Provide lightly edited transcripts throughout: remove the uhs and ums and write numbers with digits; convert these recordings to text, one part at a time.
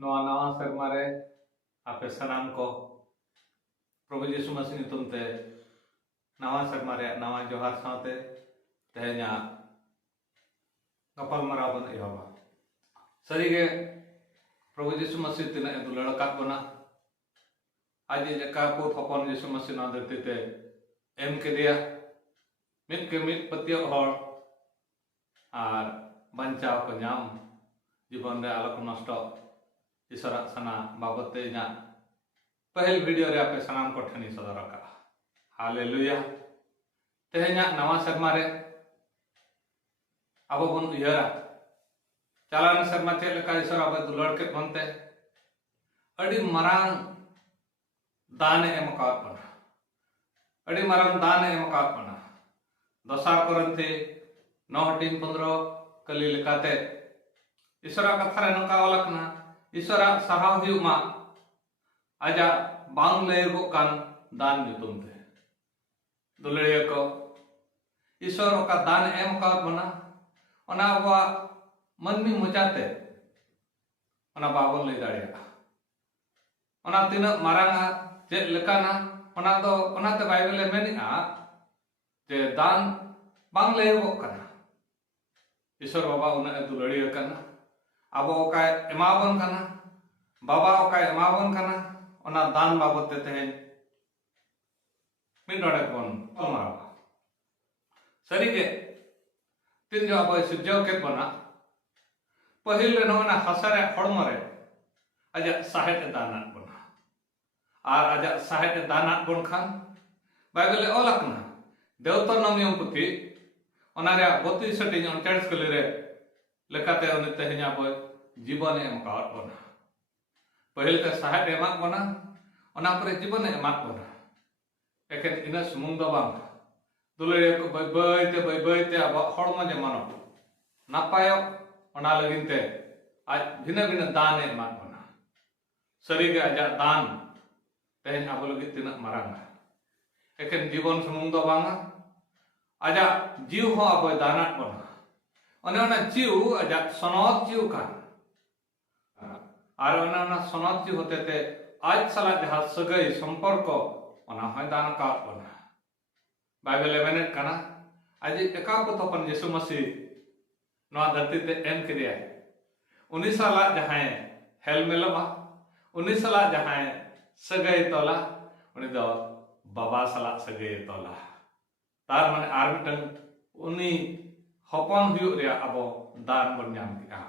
नवा सेरमा रे आपे सनाम को प्रभु यीशु मसीह ᱧᱩᱛᱩᱢ ते नवा सेरमा रे नवा जोहार साथे तेहना गपाल माराव बन एहबा सरीगे प्रभु यीशु मसीह तिना दुलाड़ काट बना आज जका को थपन यीशु मसीह ना धरती ते एम केदिया मित के मित पतियो हर आर बंचाव को नाम जीवन रे आलोक नष्ट ईश्वर सना बाबत इना पहल वीडियो रे आपे सनाम को ठनी सदर का हालेलुया तेहना नवा सेरमा रे अब बन उयरा चालान सेरमा चेक लेका ईश्वर अब दुलाड़ के बनते अड़ी मरांग दान एम का बना अड़ी मरांग दान एम का बना दोसार करंते 9:15 कली लेकाते ईश्वर कथा रे नका वालकना ईश्वर सराव हुमा आजा बांग लेगो कान दान ᱧᱩᱛᱩᱢ ते दुलड़िया को ईश्वर का दान एम का बना ओना बा मनमी मुचाते ओना बाबन ले दाड़िया ओना तिना मारांगा जे लेकाना ओना दो ओना ते बाइबल मेनिआ जे दान बांग लेगो काना ईश्वर बाबा उना दुलड़िया काना अब ओका एमाबन काना बाबा ओका एमाबन काना ओना दान बाबत ते तेहन मिन डॉट बन मारा सरीगे तीन जो अब सिरजाव के बना पहिल रे नोना हसरे हड़म रे आजा साहेत दाना बना आर आजा साहेत दाना बन खान बाइबल ओलकना देवतरनामियम पुथी ओना रे 32 कली रे लेकाते उनि तेहना बय जीवन एम काट बना पहल ते साहेत एमाक बना ओना परे जीवन एमाक बना एकेन इना सुमुंग दो बांग दुलड़िया को बय ते अब हड़म जे मानो नापायो ओना लगिन ते आज भिन्न भिन्न दान एमाक बना सरीगे आजा दान तेहन अब लगिन तिना मारांग एकेन जीवन सुमुंग दो बांग आजा जीव हो अब दानाट बना ओना जीव आजा सनद जीव कान आर ओना सनद जीव होते ते आज साला जहां सगई संपर्क ओना होय दान का बना बाइबल मेनेट काना आज एका को तपन यीशु मसीह नवा धरती ते एम करिया उनी साला जहां हेल मेलबा उनी साला जहां सगई तोला उनी दो बाबा साला सगई तोला तार माने आर मिटन उनी हपन हुयो रे अब दान बन नाम किया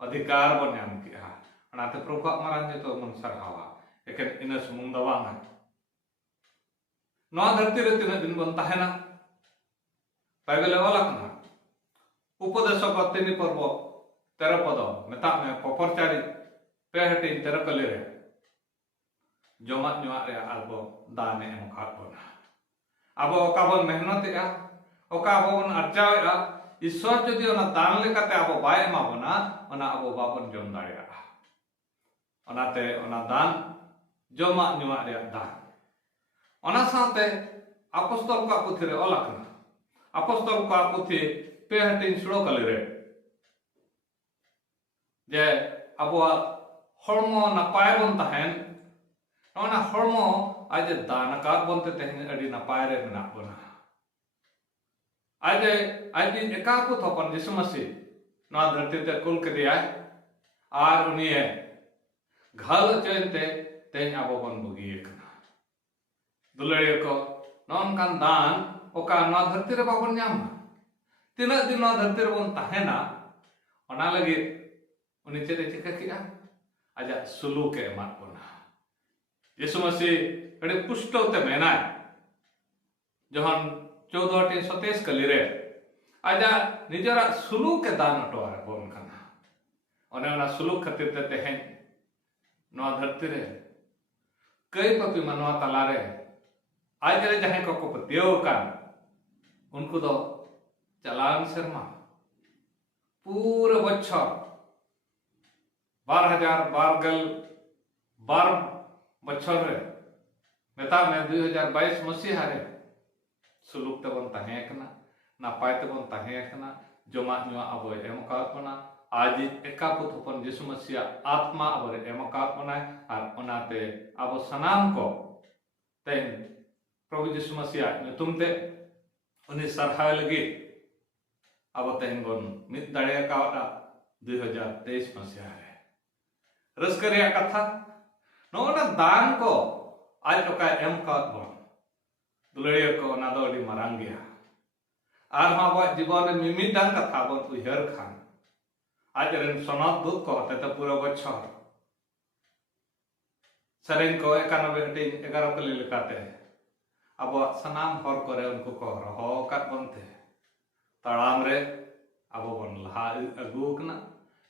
अधिकार बन नाम किया अनाते प्रभु मारांग जो मन सरहावा एकेन इन सुमुंग दवांगा नवा धरती रे तिना दिन बन ताहेना बाइबल वालकना उपदेश को तिनी पर्व 13 पद मेता में पपरचारी पेहटी 13 कले रे जमा नुआ रे आबो दान एम खात बना आबो ओकाबन मेहनत या ओकाबन अर्जावेआ ईश्वर जदि ओना दान लेकाते आबो बाय एमा बना ओना आबो बाबन जम दाड़िया ओनाते ओना दान जमा नुआ रे दान ओना साथे अपस्तल का पुथी रे ओलाकना अपस्तल का पुथी पेहटिन सुड़ो कले रे जे आबो हड़मो नपाय बन ताहेन ओना हड़मो आज दान का बनते तेहन अडी नपाय रे मेना बना आज एका को थपन यीशु मसीह नवा धरती ते कुल के दिया आर उनिए घल चेनते तेन आबो बन बुगी एकना दुलड़िया को नॉन कान दान ओका नवा धरती रे बाबन नाम तिना दिन नवा धरती रे बन ताहेना ओना लगे उनि चेते चिका किया आजा सुलूक के एमा बना यीशु मसीह अड़े पुष्टोते मेना जहन 14:27 कली रे आजा निजरा सुलूक के दान अटोरा बोन खाना ओने ओना सुलूक खातिर ते तेहन नवा धरती रे कई पपी मनवा तला रे आज रे जहां को पतियो कान उनको दो चलान शर्मा पूरा बच्चा 12 बच्चर रे नेता में 2022 मसीहा रे सुलूक तबन ताहेकना नापाय तबन ताहेकना जमा नुआ अब एम का बना आज एका पुत हपन यीशु मसीह आत्मा अब एम आकाद बनाय और ओनाते अब सनाम को तेन प्रभु यीशु मसीह नुतुम ते उन्हें सरहाय लगी अब तेन बन मित दाड़े का 2023 मसीह रे रस्कर या कथा नोना दान को आज ओका एम का बन दुलड़िया को ना दो अड़ी मारांग गया और हम जीवन में मिमिदान कथा बन उहर खान आज रेन सनद दूत को होते तो पूरा बच्चर सरेन को 91 कली लिखाते अब सनाम हर करे उनको को रहो का बनते तड़ाम रे अब बन लहा अगू कना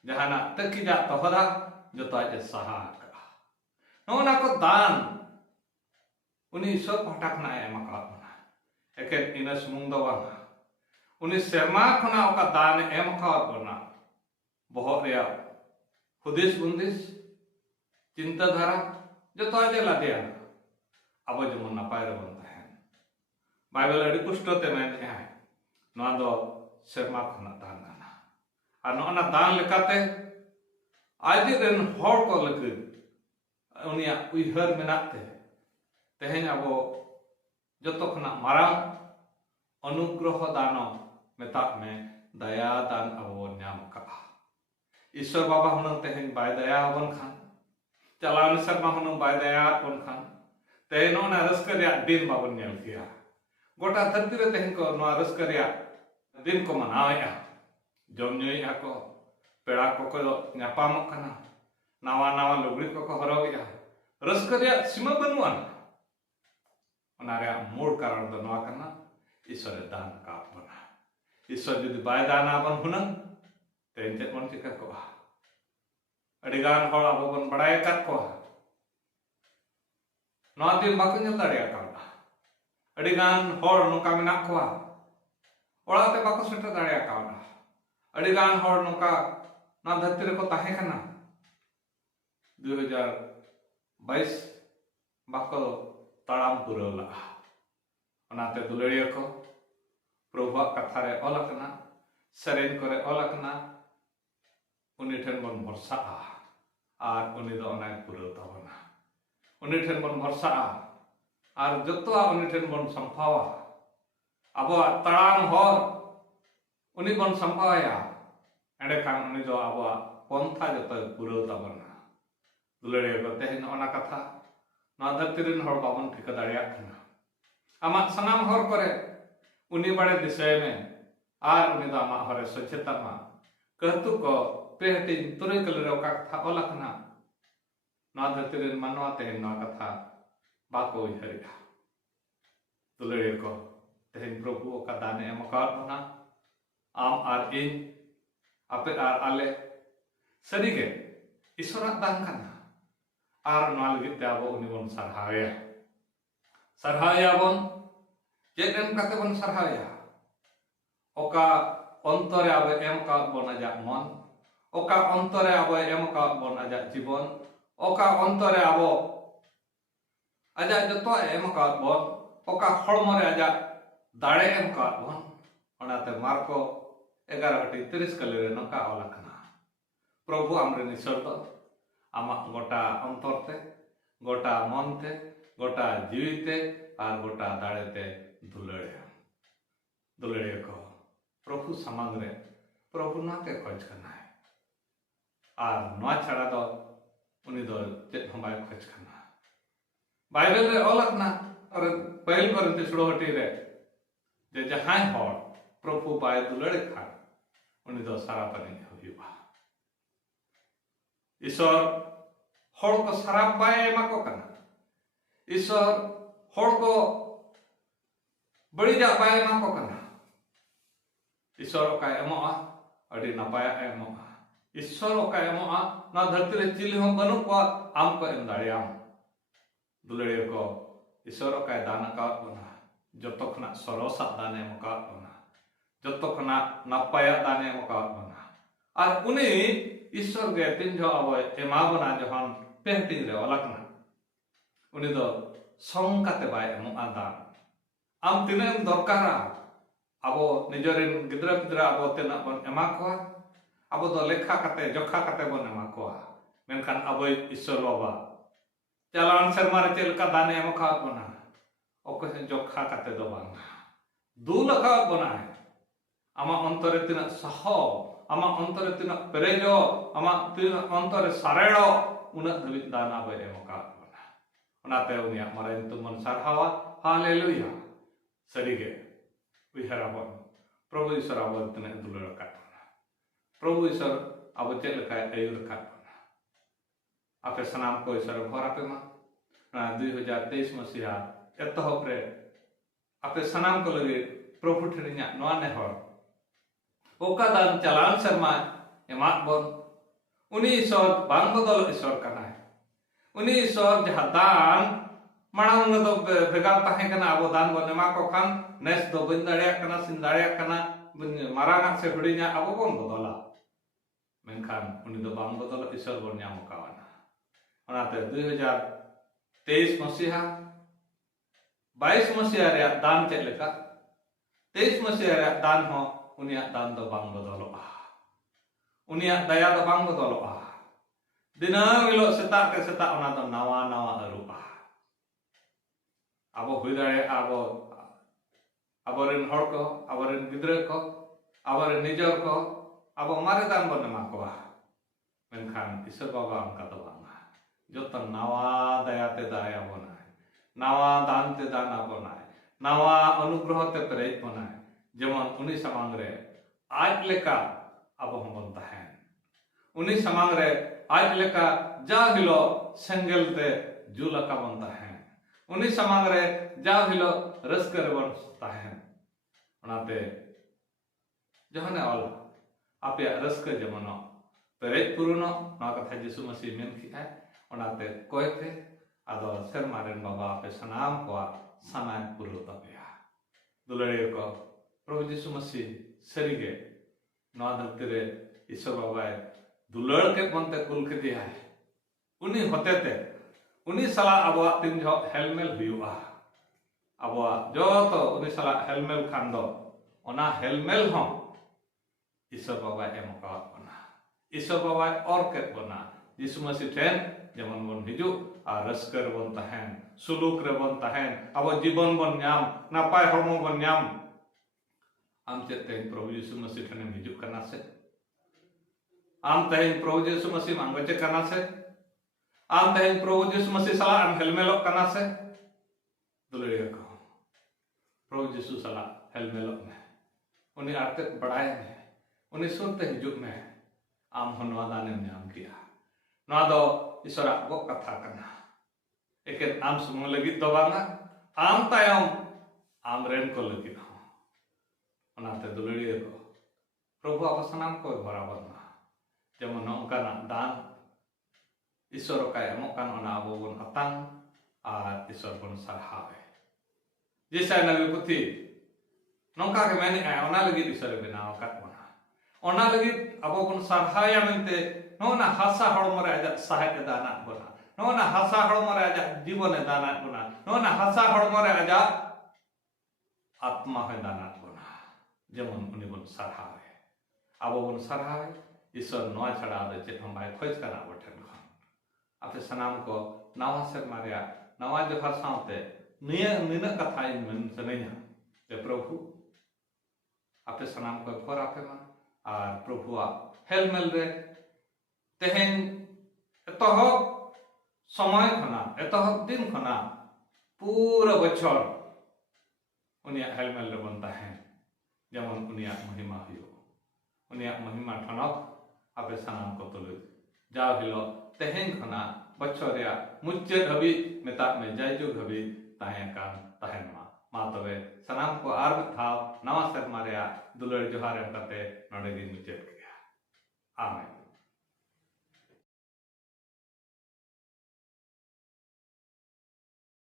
जहाना तकी जा तोहरा जो तो आज सहा का नोना को दान उन्हीं सब हटाक ना एम का बना एके इन सुमुंग दो बना उन्हीं सेमा खना ओका दान एम का बना बहुत रेया हुदिस बुंदिस चिंता धारा जो तो आज लादिया अब जमन नपाय रे बनता है बाइबल अड़ी पुष्टते में है नोआ दो सेमा खना दान गाना और नोना दान लेकाते आज रेन हर को लगे उनिया उइहर मेनाते तेहेन अब जतो खना मारांग अनुग्रह दानो मेताक में दया दान अब नाम का ईश्वर बाबा हुनंग तेहेन बाय दया बन खान चलावन शर्मा हुनंग बाय दया बन खान तेहेन ओना रस्करिया दिन बाबन नेल किया गोटा धरती रे तेहेन को नोआ रस्करिया दिन को मनावेया जम न्यूया को पेड़ा को नापामक कना नावा नावा लुगड़ी को हरगेया रस्करिया सीमा बनुआ मूल कारण दो नवा करना ईश्वर दान का बना ईश्वर जुदी बाय दान आबन हुनंग तेन ते बन चिका को अडिगान हर अब बन बड़ाय कात को नवा दिन बाको नेल दाड़िया का अडिगान हर नोका मेना को ओड़ाते बाको सेटर दाड़िया का अडिगान हर नोका ना धरती रे को ताहे कना 2022 बाको तड़ाम पुरला ओनाते दुलड़िया को प्रभु कथा रे अलकना सरेन करे अलकना उनी ठेन बन भरसा और उनी दो ओना पुरल तबना उनी ठेन बन भरसा और जतवा उनी ठेन बन संभावा अब तड़ाम हर उनी बन संभाया एडे खान उनी दो अब पंथा जतो पुरल तबना दुलड़िया को तेहन ओना कथा ना धरती रेन हर बाबन ठिका दाड़िया खाना आमा सनाम हर करे उनी बड़े दिशा में और उनी दो आमा हरे सचेता मा कहतु को पेहटी तुरे कलरे ओका कथा ओलखना ना धरती रेन मानवा तेहन ना कथा बाको हरिया दुलड़िया को तेहन प्रभु ओका दाने एम का बना आम आर इन आपे आर आले सरीगे ईश्वरा दान करना और नवा लगित अब उनी बन सरहाया बन चेद एम काते बन सरहाया ओका अंतरे अब एम का बन आजा मन ओका अंतरे अब एम का बन आजा जीवन ओका अंतरे अब आजा जतो एम का बन ओका हड़मरे आजा दाड़े एम का बन ओनाते मार्को 11:30 कले रे नका ओलखना प्रभु आमरे ईश्वर दो आमा गोटा अंतरते गोटा मनते गोटा जीविते और गोटा दाड़ेते दुलड़े को प्रभु समांग रे प्रभु नाते खोज करना है और नवा छाड़ा दो उनी दो चेत हम बाय खोज करना बाइबल रे ओलखना और पहल करते सुड़ोहटी रे जे जहां हर प्रभु बाय दुलड़े खान उनी दो सारा पनी हुआ ईश्वर हर को सराप बाय एमा को कना ईश्वर हर को बड़ी जा बाय एमा को कना ईश्वर का एमोआ अड़ी नपाया एमोआ ईश्वर का एमोआ ना धरती रे चिली हम बनु को आम को एम दाड़ियाम दुलड़िया को ईश्वर का दान का बना जतो खना सरोसा दाने मका बना जतो खना नपाया दाने मका बना और उनी ईश्वर के तीन जो अब एमा बना जहान पेंटिंग रे अलकना उनी दो संकाते बाय एमोआ दान आम तिने दरकारा अब निजरेन गिद्रा पिद्रा अब तेना बन एमा को abo do lekha kate jokha kate bon ema koa menkan aboi Ishwar Baba jalan serma re chelka dane emo kha bona oko se jokha kate do bang dul kha bona ama ontore tina saho ama ontore tina perejo ama tina ontore sarelo una dhabit dan aboi emo kha bona onate unia marain tumon sarhawa haleluya sarige uiharabon Prabhu Ishwar abo tina dulur kat Prabhu Ishwar abo cel lekai ayur kat ape sanam ko Ishwar bhor ape ma 2023 masiha etohop re ape sanam ko lagi Prabhu therinya noa nehor oka dan chalan serma emak bon uni Ishwar bang bodol Ishwar kanai uni Ishwar jaha dan manang do begar tahe kana abo dan bon emak ko kan nes do bain dareyak kana sin dareyak kana marang se hudinya abo bon bodola menkan uni do bang bodol Ishwar bon nyam kawana onate 2023 masiha 22 masiha re dan chet leka 23 masiha re dan ho unia dan do bang bodoloa unia daya do bang bodoloa dinam ilo setak ke setak ona do nawa nawa arupa abo hui dare abo aboren hor ko aboren gidra ko aboren nijor ko abo mare dan bon ema koa menkan Ishwar Baba angka do bang jotan nawa daya te daya bonai nawa dan te dan abonai nawa anugroh te perej bonai jemon uni samang re aj leka abo hon tahen uni samang re aj leka ja hilo sengel te julaka bon tahen uni samang re ja hilo raska re bon tahen onate johane ol ape raska jemono perej puruno na katha Jesu Masih men ki hai onate koete ado sermaren Baba ape sanam ko sanai puru tapya dulare ko Prabhu Jesu Masih sarige noa dhartire Ishwar Baba dular ke monte kul ke dia uni hotete uni sala abo tin jo helmel huyua abo joto uni sala helmel khando ona helmel ho Ishwar Baba emka ona Ishwar Baba or ke bona Jesu Masih ten যেমন বন হিজুক আর রস্কর বন তাহেন সুলুক রে বন তাহেন আবো জীবন বন ᱧᱟᱢ নাপায় হরমো বন ᱧাম আম চেতেন প্রভু যিশু মসিহ ঠেনে হিজুক কানা সে আম তেহেন প্রভু যিশু মসিহ মাঙ্গচে কানা সে আম তেহেন প্রভু যিশু মসিহ সালা আম হেলমেলক কানা সে দুলড়িয়া কো প্রভু যিশু সালা হেলমেলক মে উনি আরতে বড়ায় মে উনি সুরতে হিজুক মে আম হনवा दाने ᱧᱟᱢ किया noa do Ishwar go katha kana eken am sumung lagi do banga am tayom am ren ko lagi ho onate duluri ko Prabhu apa sanam ko barabar na jemon nongkana dan Ishwar ka emokan ona abo bon atang ar Ishwar bon sarhawe jisa nabi puthi nongka ke meni ona lagi Ishwar benaw kat bona ona lagi abo bon sarhaya mente nona hasa hormore aja sahet dana bona nona hasa hormore aja जीवन dana bona nona hasa hormore aja atma he dana bona jemon uni bon sarhawe abo bon sarhawe Ishwar noa chada ade chet hom bai khoj kana boten khan ape sanam ko nawa serma rea nawa johar saute niya nina katha in men sanenya je prabhu ape sanam ko khor ape ma ar prabhu a helmel re तेहेन एतहब समय खना एतहब दिन खना पूरा बछर उनिया हेलमेल रे बनता है जेमन उनिया महिमा हुयो उनिया महिमा ठनक आपे सानाम को तुलु जा हिलो तेहेन खना बछर या मुच्चे हबी मेता में जायजु हबी ताहे कान ताहेन मा तबे सानाम को आर था नवा सर मारिया दुलर जोहार कते नडे दिन मुच्चे किया आमेन।